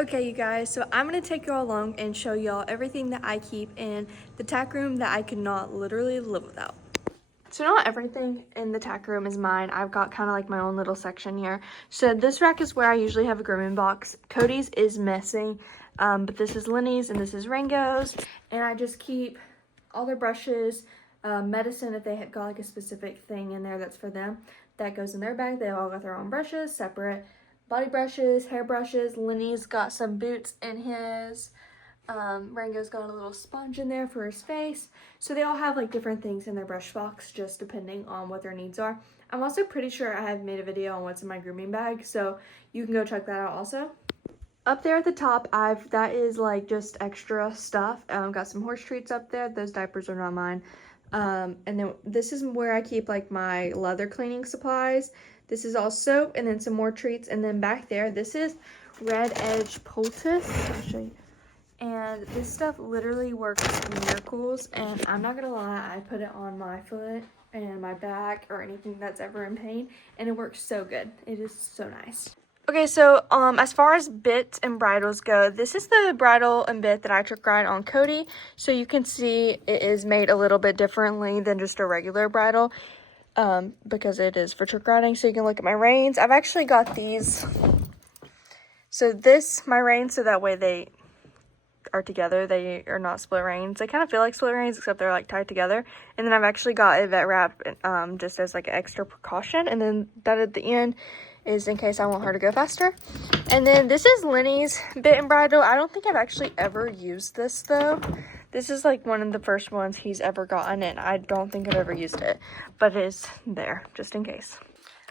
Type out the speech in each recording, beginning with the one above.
Okay, you guys, so I'm going to take y'all along and show y'all everything that I keep in the tack room that I could not literally live without. So not everything in the tack room is mine. I've got kind of like my own little section here. So this rack is where I usually have a grooming box. Cody's is missing, but this is Lenny's and this is Rango's. And I just keep all their brushes, medicine if they have got like a specific thing in there that's for them. That goes in their bag. They all got their own brushes, separate. Body brushes, hair brushes. Lenny's got some boots in his. Rango's got a little sponge in there for his face. So they all have like different things in their brush box, just depending on what their needs are. I'm also pretty sure I have made a video on what's in my grooming bag, so you can go check that out also. Up there at the top, that is like just extra stuff. Got some horse treats up there. Those diapers are not mine. And then this is where I keep like my leather cleaning supplies. This is all soap and then some more treats. And then back there, this is Red Edge poultice. I'll show you. And this stuff literally works miracles. And I'm not gonna lie, I put it on my foot and my back or anything that's ever in pain, and it works so good. It is so nice. Okay, so as far as bits and bridles go, this is the bridle and bit that I trick ride on Cody. So you can see it is made a little bit differently than just a regular bridle, because it is for trick riding. So you can look at my reins. I've actually got these. So my reins, so that way they are together. They are not split reins. They kind of feel like split reins, except they're like tied together. And then I've actually got a vet wrap just as like an extra precaution. And then that at the end is in case I want her to go faster. And then this is Lenny's bit and bridle. I don't think I've actually ever used this though. This is like one of the first ones he's ever gotten, and I don't think I've ever used it, but it is there just in case.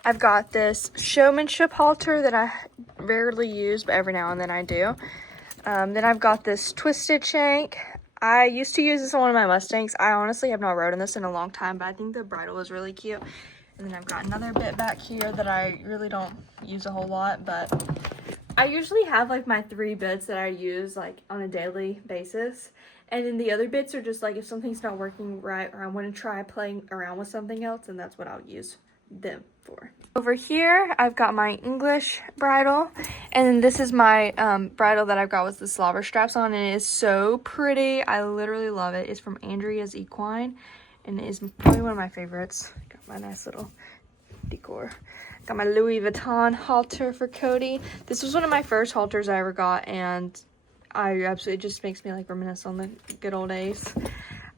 I've got this showmanship halter that I rarely use, but every now and then I do. Then I've got this twisted shank. I used to use this on one of my Mustangs. I honestly have not ridden this in a long time, but I think the bridle is really cute. And then I've got another bit back here that I really don't use a whole lot, but I usually have like my 3 bits that I use like on a daily basis. And then the other bits are just like if something's not working right or I want to try playing around with something else, and that's what I'll use them for. Over here, I've got my English bridle, and then this is my bridle that I've got with the slobber straps on, and it is so pretty. I literally love it. It's from Andrea's Equine, and it is probably one of my favorites. Got my nice little decor. Got my Louis Vuitton halter for Cody. This was one of my first halters I ever got, and it just makes me like reminisce on the good old days.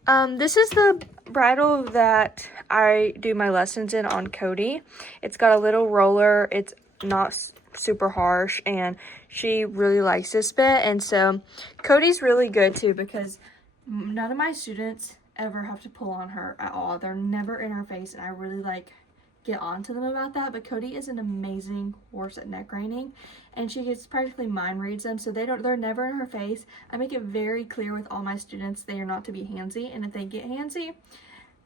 This is the bridle that I do my lessons in on Cody. It's got a little roller. It's not super harsh, and she really likes this bit. And so Cody's really good too, because none of my students ever have to pull on her at all. They're never in her face, and I really get on to them about that. But Cody is an amazing horse at neck reining, and she gets practically mind reads them, so they're never in her face. I make it very clear with all my students they are not to be handsy, and if they get handsy,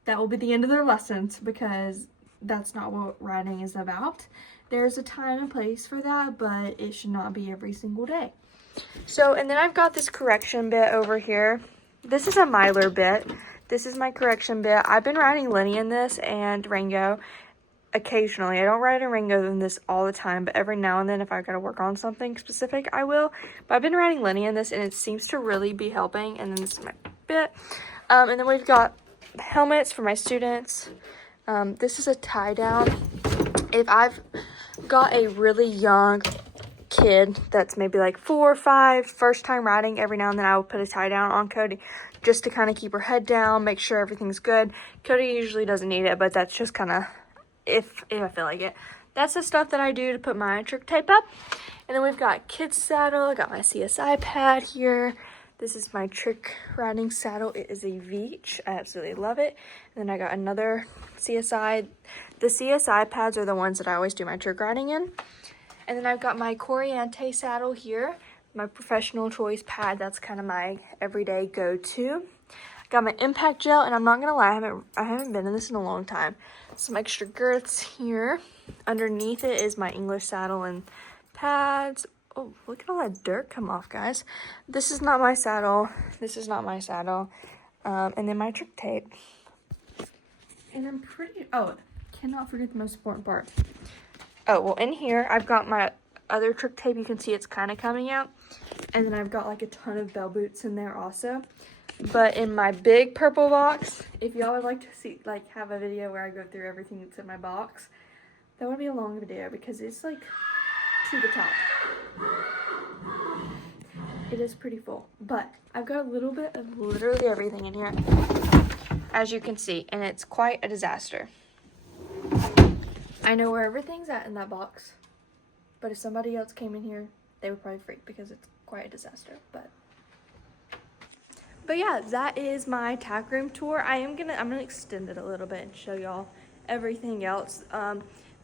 that will be the end of their lessons, because that's not what riding is about. There's a time and place for that, but it should not be every single day. So, and then I've got this correction bit over here. This is a miler bit. This is my correction bit. I've been riding Lenny in this and Rango occasionally. I don't ride in Rango in this all the time, but every now and then if I gotta work on something specific, I will. But I've been riding Lenny in this, and it seems to really be helping. And then this is my bit. And then we've got helmets for my students. This is a tie down. If I've got a really young kid that's maybe like 4 or 5, first time riding, every now and then I will put a tie down on Cody just to kind of keep her head down, make sure everything's good. Cody usually doesn't need it, but that's just kind of if I feel like it. That's the stuff that I do to put my trick tape up. And then we've got kids saddle. I got my CSI pad here. This is my trick riding saddle. It is a Veach. I absolutely love it. And then I got another CSI. The CSI pads are the ones that I always do my trick riding in. And then I've got my Coriante saddle here, my professional choice pad. That's kind of my everyday go-to. Got my impact gel, and I'm not gonna lie, I haven't been in this in a long time. Some extra girths here. Underneath it is my English saddle and pads. Oh, look at all that dirt come off, guys. This is not my saddle. This is not my saddle. And then my trick tape. And cannot forget the most important part. Oh, well, in here, I've got my other trick tape, you can see it's kind of coming out. And then I've got like a ton of bell boots in there also. But in my big purple box, if y'all would like to see, like, have a video where I go through everything that's in my box, that would be a long video because it's like to the top. It is pretty full, but I've got a little bit of literally everything in here, as you can see, and it's quite a disaster. I know where everything's at in that box, but if somebody else came in here, they would probably freak because it's quite a disaster. But yeah, that is my tack room tour. I'm gonna extend it a little bit and show y'all everything else.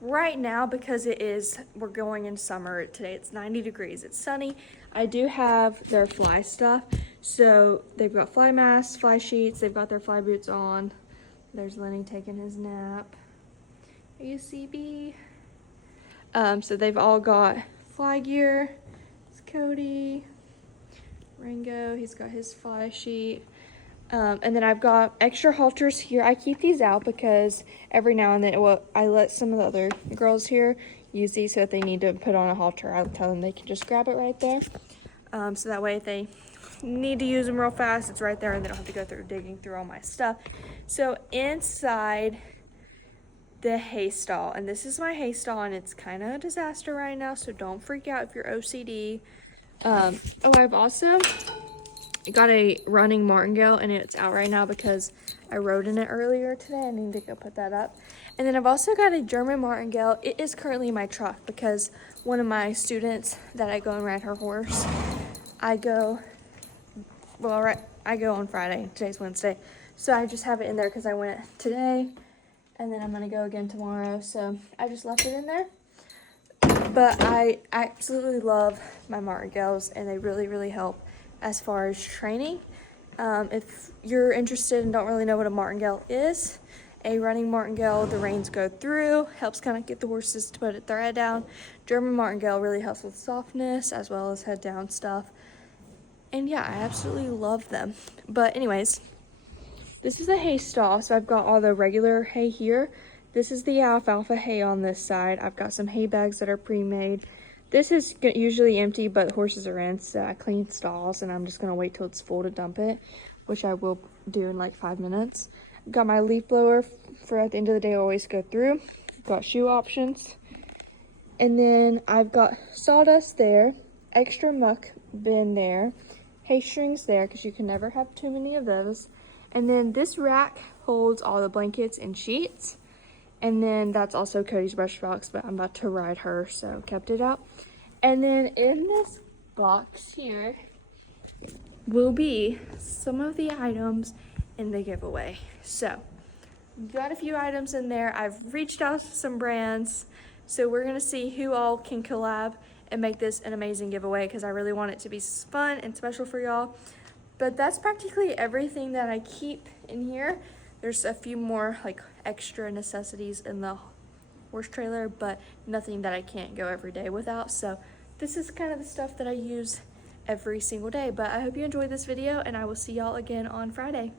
Right now, because we're going in summer today, it's 90 degrees, it's sunny. I do have their fly stuff. So they've got fly masks, fly sheets, they've got their fly boots on. There's Lenny taking his nap. Are you CB? So they've all got fly gear. It's Cody. Ringo, he's got his fly sheet. And then I've got extra halters here. I keep these out because every now and then, I let some of the other girls here use these, so if they need to put on a halter, I'll tell them they can just grab it right there. So that way if they need to use them real fast, it's right there and they don't have to go through digging through all my stuff. So inside the hay stall, and this is my hay stall, and it's kind of a disaster right now, so don't freak out if you're OCD. I've also got a running martingale, and it's out right now because I rode in it earlier today. I need to go put that up. And then I've also got a German martingale. It is currently in my truck because one of my students that I go and ride her horse, I go on Friday. Today's Wednesday. So I just have it in there because I went today, and then I'm going to go again tomorrow. So I just left it in there. But I absolutely love my martingales, and they really, really help as far as training. If you're interested and don't really know what a martingale is, a running martingale, the reins go through, helps kind of get the horses to put their head down. German martingale really helps with softness as well as head down stuff. And yeah, I absolutely love them. But anyways, this is a hay stall, so I've got all the regular hay here. This is the alfalfa hay on this side. I've got some hay bags that are pre-made. This is usually empty, but horses are in, so I clean stalls, and I'm just gonna wait till it's full to dump it, which I will do in like 5 minutes. Got my leaf blower for at the end of the day, I always go through. Got shoe options. And then I've got sawdust there, extra muck bin there, hay strings there, because you can never have too many of those. And then this rack holds all the blankets and sheets. And then that's also Cody's brush box, but I'm about to ride her, so kept it out. And then in this box here will be some of the items in the giveaway. So, we've got a few items in there. I've reached out to some brands, so we're gonna see who all can collab and make this an amazing giveaway, because I really want it to be fun and special for y'all. But that's practically everything that I keep in here. There's a few more like extra necessities in the horse trailer, but nothing that I can't go every day without. So this is kind of the stuff that I use every single day. But I hope you enjoyed this video, and I will see y'all again on Friday.